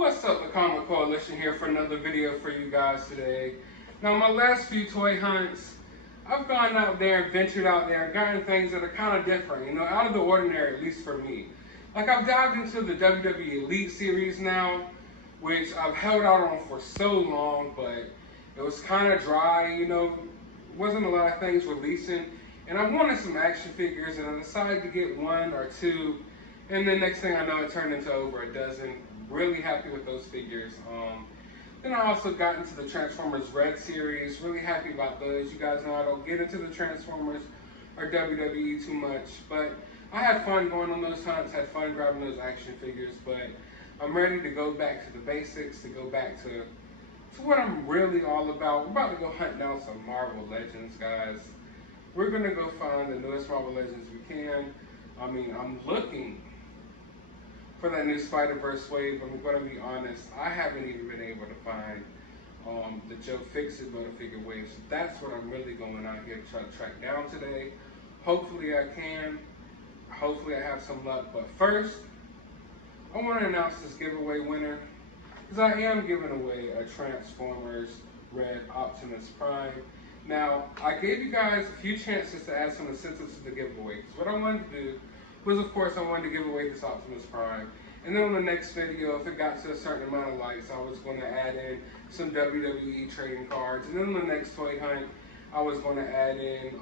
What's up, the Comic Coalition here for another video for you guys today. Now, my last few toy hunts, I've gone out there and ventured out there and gotten things that are kind of different, you know, out of the ordinary, at least for me. Like, I've dived into the WWE Elite series now, which I've held out on for so long, but it was kind of dry, you know, wasn't a lot of things releasing. And I wanted some action figures, and I decided to get one or two, and then next thing I know, it turned into over a dozen. Really happy with those figures. Then I also got into the Transformers Red series. Really happy about those. You guys know I don't get into the Transformers or WWE too much, but I had fun going on those hunts, had fun grabbing those action figures, but I'm ready to go back to the basics, to go back to what I'm really all about. We're about to go hunt down some Marvel Legends, guys. We're gonna go find the newest Marvel Legends we can. I mean, I'm looking for that new Spider-Verse wave. I'm gonna be honest, I haven't even been able to find the Joe Fixit Motor-Figure wave. So that's what I'm really going out here to try to track down today. Hopefully I can. Hopefully I have some luck. But first, I want to announce this giveaway winner, because I am giving away a Transformers Red Optimus Prime. Now, I gave you guys a few chances to add some incentives to the giveaway, because what I wanted to do was, of course, I wanted to give away this Optimus Prime. And then on the next video, if it got to a certain amount of likes, I was going to add in some WWE trading cards. And then on the next toy hunt, I was going to add in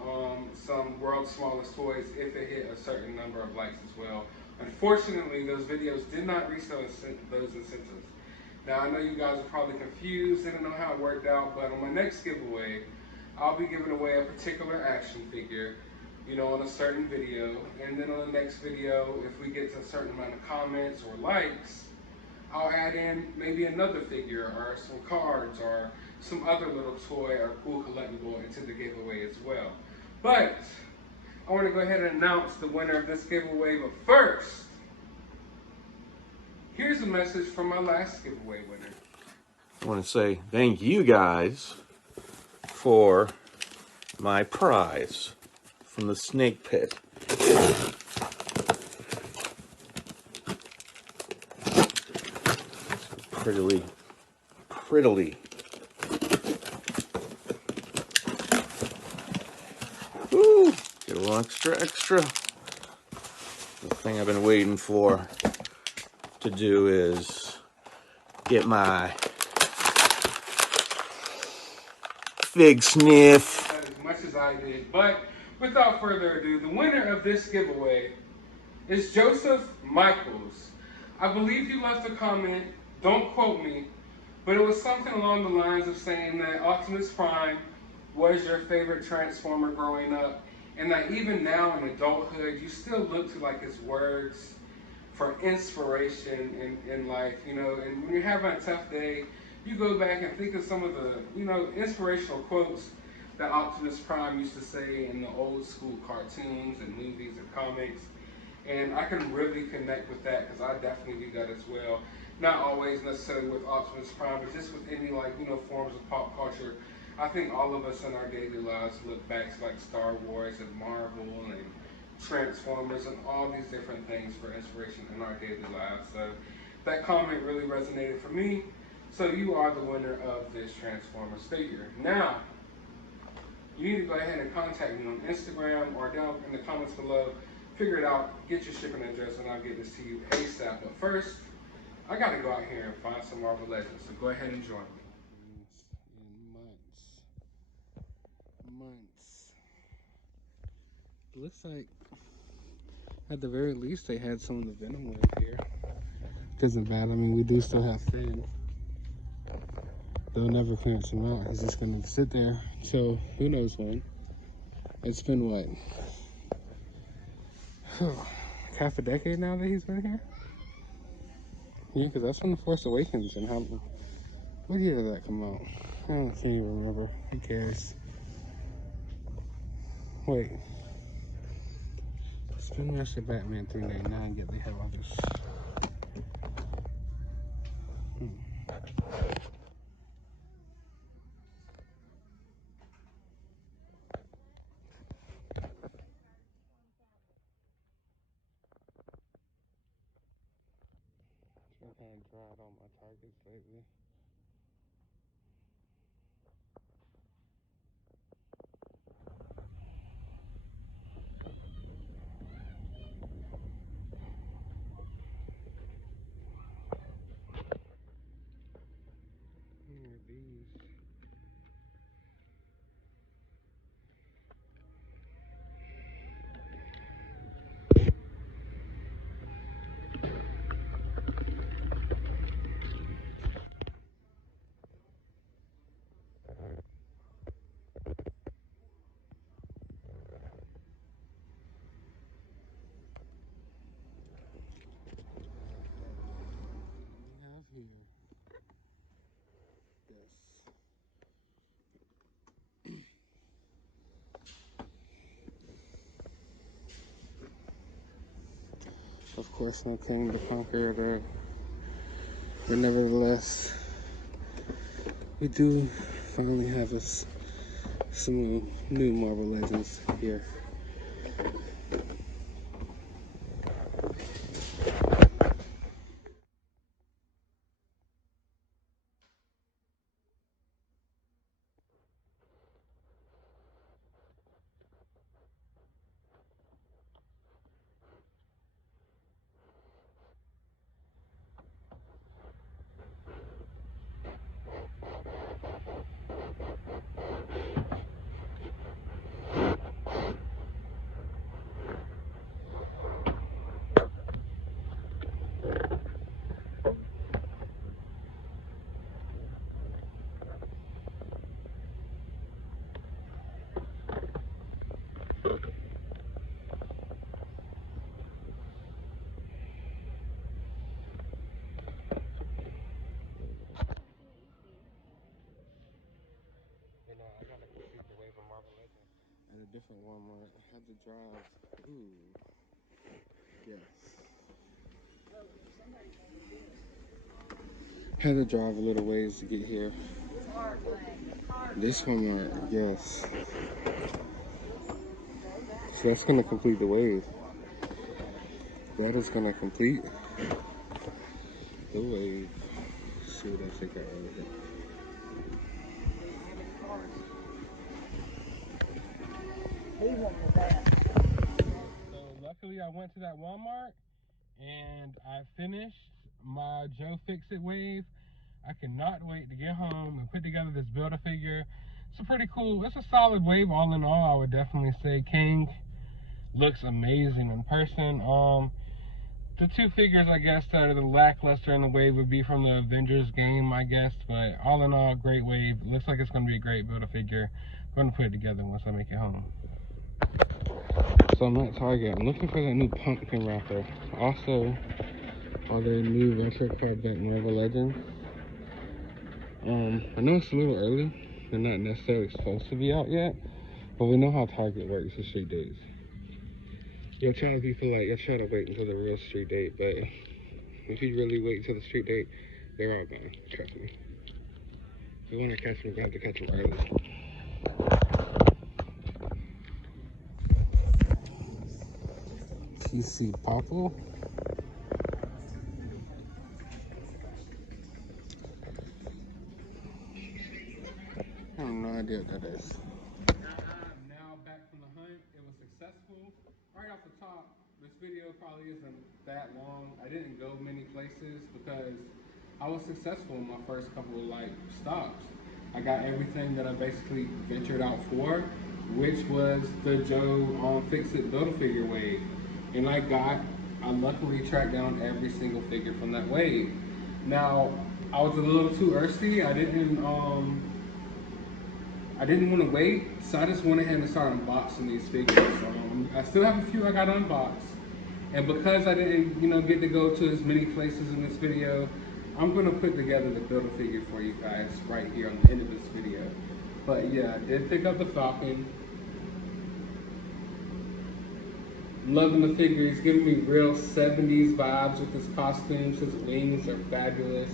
some World's Smallest Toys if it hit a certain number of likes as well. Unfortunately, those videos did not reach those incentives. Now, I know you guys are probably confused, didn't know how it worked out, but on my next giveaway, I'll be giving away a particular action figure, you know, on a certain video. And then on the next video, if we get to a certain amount of comments or likes, I'll add in maybe another figure or some cards or some other little toy or cool collectible into the giveaway as well. But I want to go ahead and announce the winner of this giveaway. But first, here's a message from my last giveaway winner. I want to say thank you guys for my prize from the snake pit. Prettily. Woo! Get a little extra. The thing I've been waiting for to do is get my fig sniff. As much as I did. But without further ado, the winner of this giveaway is Joseph Michaels. I believe you left a comment, don't quote me, but it was something along the lines of saying that Optimus Prime was your favorite Transformer growing up, and that even now in adulthood, you still look to like his words for inspiration in life, you know. And when you're having a tough day, you go back and think of some of the, you know, inspirational quotes that Optimus Prime used to say in the old school cartoons and movies and comics. And I can really connect with that, because I definitely do that as well. Not always necessarily with Optimus Prime, but just with any, like, you know, forms of pop culture. I think all of us in our daily lives look back to like Star Wars and Marvel and Transformers and all these different things for inspiration in our daily lives. So that comment really resonated for me. So you are the winner of this Transformers figure. Now, you need to go ahead and contact me on Instagram or down in the comments below. Figure it out, get your shipping address, and I'll get this to you ASAP. But first, I gotta go out here and find some Marvel Legends. So go ahead and join me. Months. It looks like at the very least they had some of the Venom wave here. Isn't bad. I mean, we do still have Finn. They'll never clearance him out. He's just gonna sit there. So who knows when? It's been what? Half a decade now that he's been here? Yeah, because that's when The Force Awakens and how. What year did that come out? I can't even remember. Who cares? Wait. Spin Master Batman 399, yet they have others. been kind of dry on my targets lately. Here. Yes. Of course, no King to conquer there. But nevertheless, we do finally have some new Marvel Legends here. I gotta complete the wave of Marvel Legends at a different Walmart. I had to drive. Ooh. Yes. Had to drive a little ways to get here. This Walmart, yes. So that's gonna complete the wave. That is gonna complete the wave. Let's see what else I got over here. So luckily I went to that Walmart and I finished my Joe Fixit wave. I cannot wait to get home and put together this Build-A-Figure. It's a pretty cool, it's a solid wave all in all. I would definitely say Kang looks amazing in person. The two figures I guess that are the lackluster in the wave would be from the Avengers game, I guess, but all in all, great wave. Looks like it's going to be a great Build-A-Figure. I'm going to put it together once I make it home. So I'm at Target. I'm looking for that new pumpkin wrapper. Also, all the new retro Corvette Marvel Legends. I know it's a little early. They're not necessarily supposed to be out yet, but we know how Target works with street dates. You'll try to be polite. You'll try to wait until the real street date, but if you really wait until the street date, they're all gone. Trust me. If you want to catch them, you have to catch them early. PC Popple. I have no idea what that is. I'm now back from the hunt. It was successful. Right off the top, this video probably isn't that long. I didn't go many places because I was successful in my first couple of stops. I got everything that I basically ventured out for, which was the Joe Fixit Build-A-Figure wave. And I luckily tracked down every single figure from that wave. Now, I was a little too thirsty. I didn't want to wait, so I just went ahead and started unboxing these figures. I still have a few I got unboxed, and because I didn't, get to go to as many places in this video, I'm gonna put together the Build-A-Figure for you guys right here on the end of this video. But yeah, I did pick up the Falcon. Loving the figure. He's giving me real 70s vibes with his costumes. His wings are fabulous.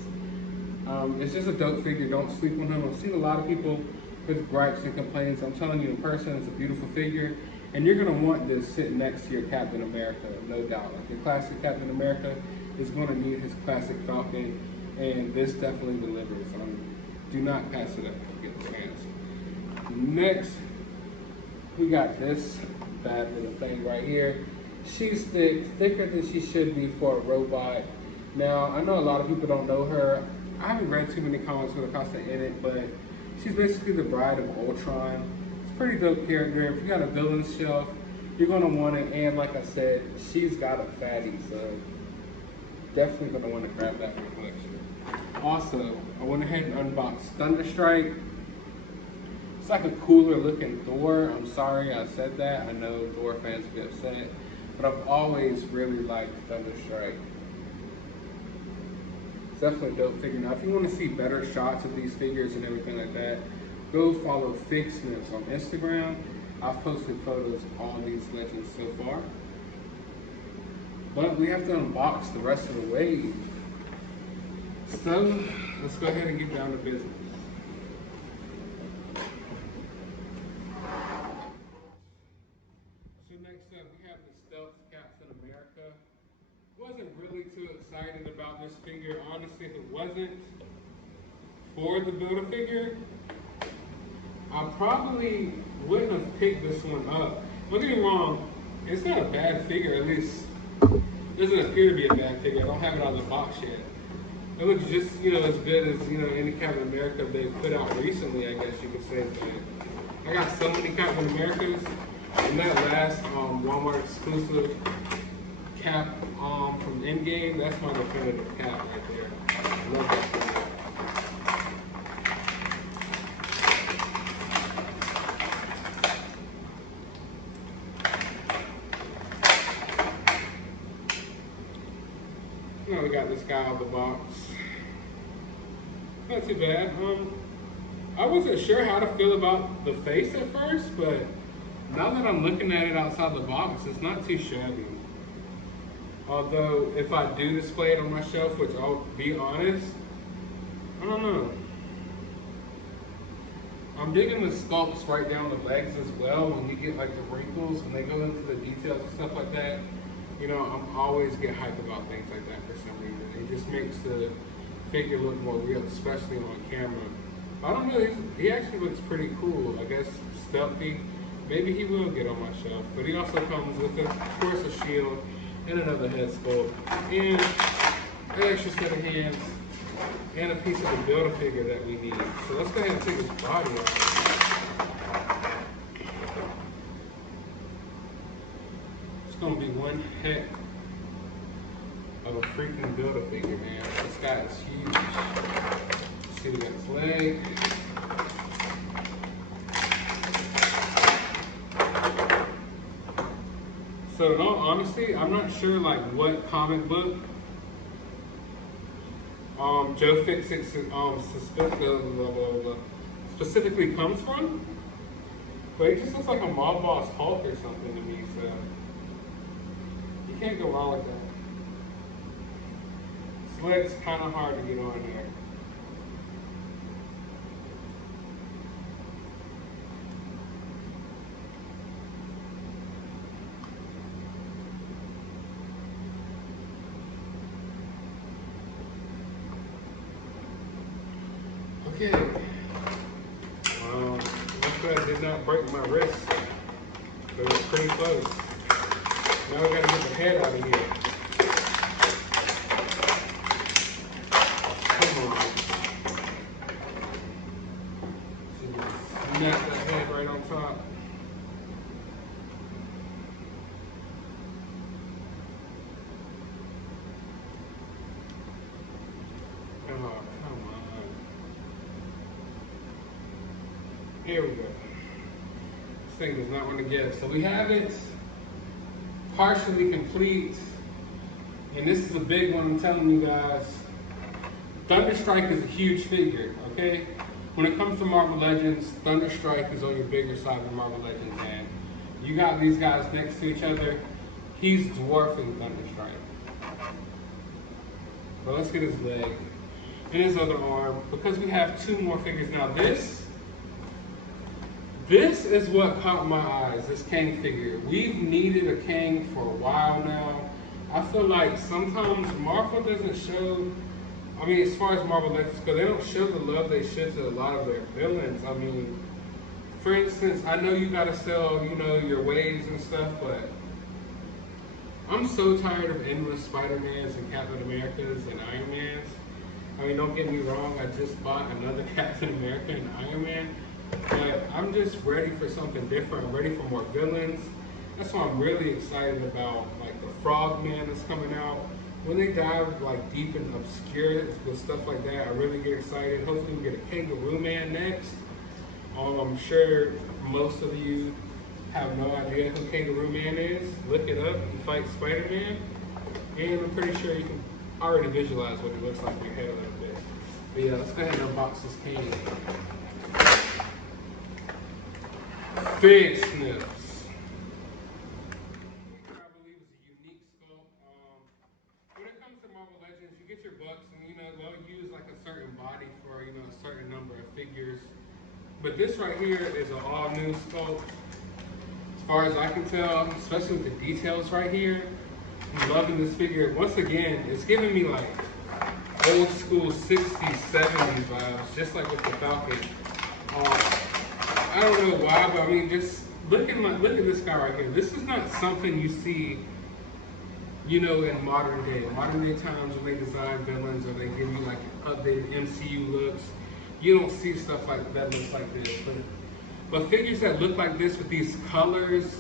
It's just a dope figure. Don't sleep on him. I've seen a lot of people with gripes and complaints. I'm telling you, in person, it's a beautiful figure. And you're going to want this sitting next to your Captain America, no doubt. Like your classic Captain America, is going to need his classic Falcon, and this definitely delivers. Do not pass it up if you get a chance. Next, we got this bad little thing right here. She's thicker than she should be for a robot. Now, I know a lot of people don't know her. I haven't read too many comics with Acosta in it, but she's basically the bride of Ultron. It's a pretty dope character. If you got a villain shelf, you're gonna want it. And like I said, she's got a fatty, so definitely gonna want to grab that for your collection. Also, I went ahead and unboxed Thunderstrike. It's like a cooler looking Thor. I'm sorry I said that. I know Thor fans will be upset, but I've always really liked Thunderstrike. It's definitely a dope figure. Now, if you want to see better shots of these figures and everything like that, go follow Fixit on Instagram. I've posted photos of all these legends so far. But we have to unbox the rest of the wave. So, let's go ahead and get down to business. So next up, we have the Stealth Captain America. Wasn't really too excited about this figure. Honestly, if it wasn't for the Build-A-Figure, I probably wouldn't have picked this one up. Don't get me wrong, it's not a bad figure, at least it doesn't appear to be a bad figure. I don't have it out of the box yet. It looks just, as good as, any Captain America they've put out recently, I guess you could say. But I got so many Captain Americas, and that last Walmart exclusive cap from Endgame, that's my definitive cap right there. I love that figure. Now we got this guy out of the box. Not too bad. I wasn't sure how to feel about the face at first, but now that I'm looking at it outside the box, it's not too shabby. Although, if I do display it on my shelf, which I'll be honest, I don't know. I'm digging the sculpts right down the legs as well. When you get like the wrinkles and they go into the details and stuff like that, I'm always get hyped about things like that for some reason. It just makes the figure look more real, especially on camera. I don't know, he actually looks pretty cool. I guess stealthy. Maybe he will get on my shelf. But he also comes with, of course, a shield and another head sculpt, and an extra set of hands, and a piece of the Build-A-Figure that we need. So let's go ahead and take his body out. It's gonna be one heck of a freaking Build-A-Figure, man. This guy is huge. Let's see, we got his leg. So in all honesty, I'm not sure like what comic book Joe Fixit specifically comes from, but it just looks like a Mob Boss Hulk or something to me, so you can't go wrong with that. Sled's kind of hard to get on there. Okay. Luckily I did not break my wrist, but it was pretty close. Now we gotta get the head out of here. Come on. Snap that head right on top. Oh, come on. Here we go. This thing does not want to give. So we have it partially complete. And this is a big one, I'm telling you guys. Thunderstrike is a huge figure, okay? When it comes to Marvel Legends, Thunderstrike is on your bigger side of Marvel Legends, man. You got these guys next to each other. He's dwarfing Thunderstrike. But let's get his leg and his other arm, because we have two more figures now. This is what caught my eyes, this Kang figure. We've needed a Kang for a while now. I feel like sometimes Marvel doesn't show, I mean, as far as Marvel Legends go, they don't show the love they should to a lot of their villains. I mean, for instance, I know you gotta sell, you know, your waves and stuff, but I'm so tired of endless Spider-Mans and Captain Americas and Iron Mans. I mean, don't get me wrong, I just bought another Captain America and Iron Man, but I'm just ready for something different. I'm ready for more villains. That's why I'm really excited about like the Frogman that's coming out. When they dive like deep and obscure with stuff like that, I really get excited. Hopefully we get a Kangaroo Man next. I'm sure most of you have no idea who Kangaroo Man is. Look it up. He fights Spider-Man, and I'm pretty sure you can already visualize what he looks like in your head a little bit. But yeah, let's go ahead and unbox this Kang. Big snips. I believe it's a unique sculpt. When it comes to Marvel Legends, you get your bucks, and you know they'll use like a certain body for, you know, a certain number of figures. But this right here is an all new sculpt. As far as I can tell, especially with the details right here, I'm loving this figure. Once again, it's giving me like old school 60s, 70s vibes, just like with the Falcon. I don't know why, but I mean, just look at this guy right here. This is not something you see, you know, in modern day times when they design villains or they give you like updated MCU looks. You don't see stuff like that looks like this. But figures that look like this with these colors,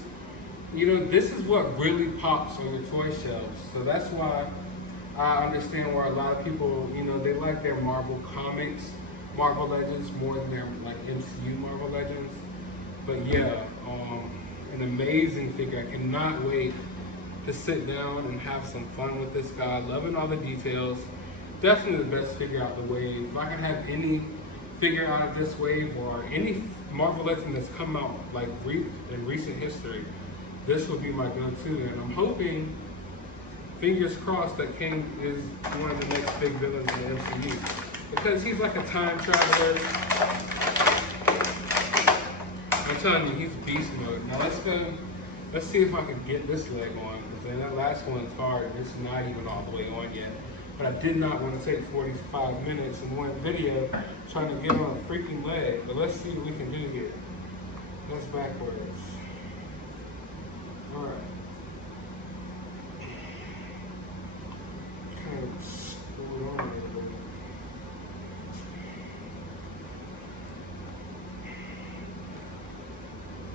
you know, this is what really pops on your toy shelves. So that's why I understand where a lot of people, you know, they like their Marvel Comics, Marvel Legends more than their like MCU Marvel Legends. But yeah, an amazing figure. I cannot wait to sit down and have some fun with this guy. Loving all the details. Definitely the best figure out the wave. If I could have any figure out of this wave or any Marvel Legend that's come out like in recent history, this would be my go-to. And I'm hoping, fingers crossed, that Kang is one of the next big villains in the MCU, because he's like a time traveler. I'm telling you, he's beast mode. Now let's see if I can get this leg on, because that last one's hard and it's not even all the way on yet. But I did not want to take 45 minutes in one video trying to get on a freaking leg. But let's see what we can do here. That's backwards. Alright. Kind of screwed on a little bit.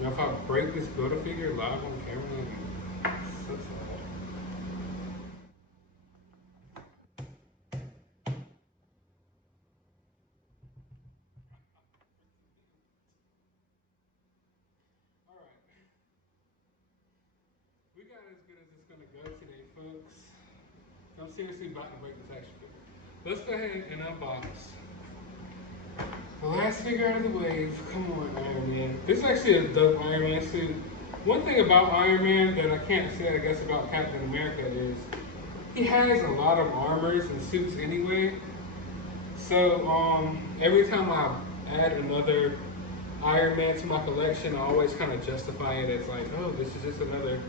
Now if I break this Build-A-Figure live on camera, that's so sad. We got as good as it's going to go today, folks. I'm seriously about to break this action figure. Let's go ahead and unbox the last figure out of the wave. Come on, Iron Man. This is actually a dope Iron Man suit. One thing about Iron Man that I can't say, I guess, about Captain America is he has a lot of armors and suits anyway. So every time I add another Iron Man to my collection, I always kind of justify it as like, oh, this is just another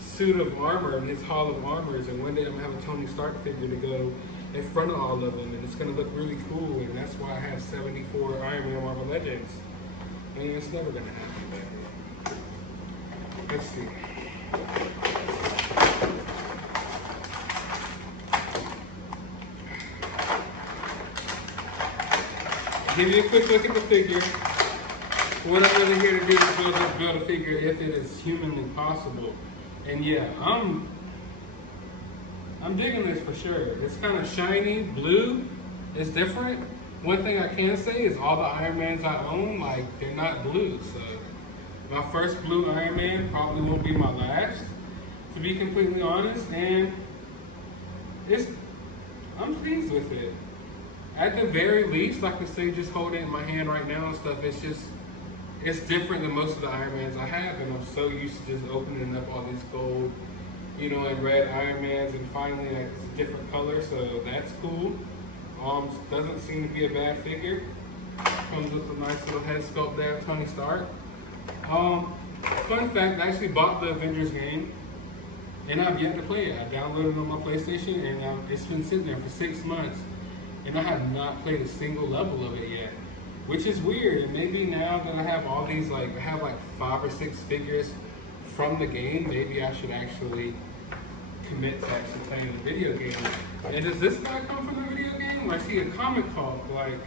suit of armor in his hall of armors, and one day I'm gonna have a Tony Stark figure to go in front of all of them, and it's gonna look really cool, and that's why I have 74 Iron Man Marvel Legends. I mean, it's never gonna happen. Let's see. Give you a quick look at the figure. What I'm really here to do is build a figure if it is humanly possible. And yeah, I'm digging this for sure. It's kind of shiny, blue. It's different. One thing I can say is all the Iron Mans I own, like, they're not blue. So my first blue Iron Man probably won't be my last, to be completely honest. And I'm pleased with it. At the very least, like I say, just holding it in my hand right now and stuff, it's different than most of the Iron Mans I have, and I'm so used to just opening up all these gold, you know, and red Iron Mans, and finally it's a different color, so that's cool. Doesn't seem to be a bad figure. Comes with a nice little head sculpt there of Tony Stark. Fun fact, I actually bought the Avengers game. and I've yet to play it. I downloaded it on my PlayStation, and it's been sitting there for 6 months, and I have not played a single level of it yet, which is weird. And maybe now that I have all these, like, I have like 5 or 6 figures from the game, maybe I should actually commit to actually playing the video game. And does this guy come from the video game, or is he a comic talk? Like,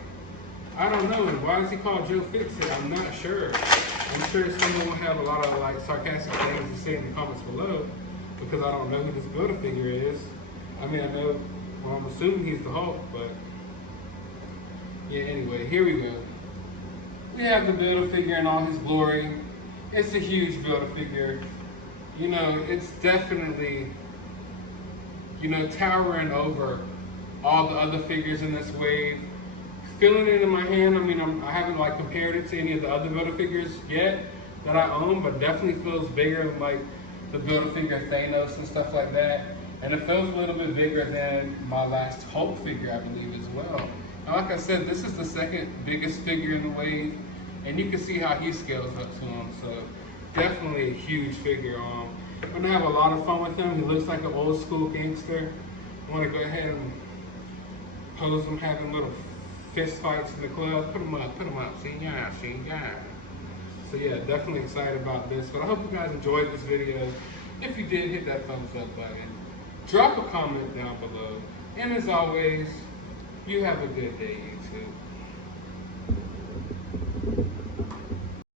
I don't know. And why is he called Joe Fixit? I'm not sure. I'm sure someone will have a lot of like sarcastic things to say in the comments below, because I don't know who this Build-A-Figure is. I mean, I know, well, I'm assuming he's the Hulk, but yeah, anyway, here we go. We have the Build-A-Figure in all his glory. It's a huge Build-A-Figure. You know, it's definitely, you know, towering over all the other figures in this wave. Feeling it in my hand, I mean, I haven't like compared it to any of the other Build-A-Figures yet that I own, but definitely feels bigger than like the Build-A-Figure Thanos and stuff like that. And it feels a little bit bigger than my last Hulk figure, I believe, as well. And like I said, this is the second biggest figure in the wave, and you can see how he scales up to him. So definitely a huge figure. I'm gonna have a lot of fun with him. He looks like an old school gangster. I wanna go ahead and pose him having little fist fights in the club. Put him up, see ya. So yeah, definitely excited about this. But I hope you guys enjoyed this video. If you did, hit that thumbs up button. Drop a comment down below. And as always, you have a good day, YouTube.